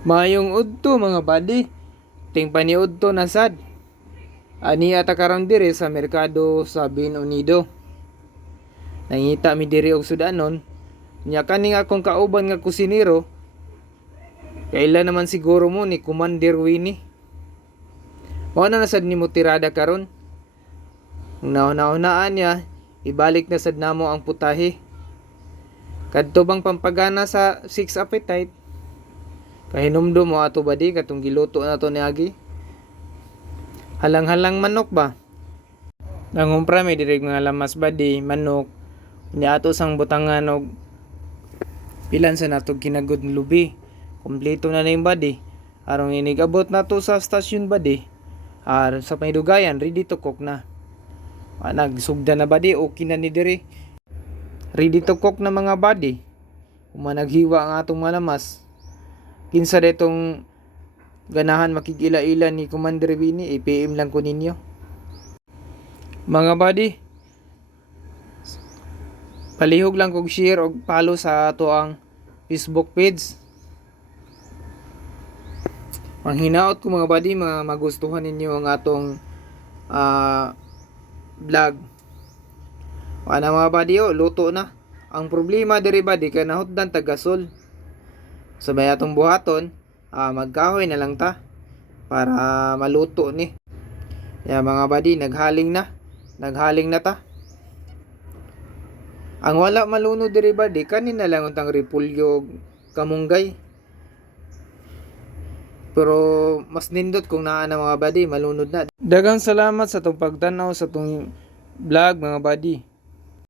Mayong udto mga buddy, ting paniudto na sad. Ani ata karon dire sa merkado sa Bin Unido. Nangita mi diri og sudanon, nya kani akong kauban nga kusinero. Kaila naman siguro mo ni Commander Winnie. Mao na sad nimo tirada karon. Nauna-unaan niya, ibalik na sad namo ang putahe. Kadto bang pampagana sa 6 appetite? Kahinumdum mo ato ba di katong giluto na to ni Agi? Halang-halang manok ba? Nangumpra may direk mga lamas ba di, manok. Ni ato sang butangan og pilan sa natog kinagod ng lubi. Kompleto na na yung body. Arong inigabot na to sa stasyon body. Sa panidugayan, ready to cook na. Nagsugda na body, okay na ni dire. Ready to cook na mga body. Kung managhiwa ang atong malamas. Kinsa detong ganahan makikila-ila ni Commander Winnie, i-PM lang ko ninyo. Mga buddy, palihog lang kog share og follow sa ato ang Facebook page. Manghinaot ko mga buddy, magustuhan ninyo ang atong vlog. Ana mga buddy, luto na. Ang problema diri buddy, kanahutdan tagasol. Sabay atong buhaton, magkahoy na lang ta para maluto ni. Ya mga buddy, naghaling na ta. Ang wala malunod diri buddy, kanin na lang untang repulyo kamunggay. Pero mas nindot kung naa na mga buddy, malunod na. Daghang salamat sa tong pagtanaw sa tong vlog mga buddy.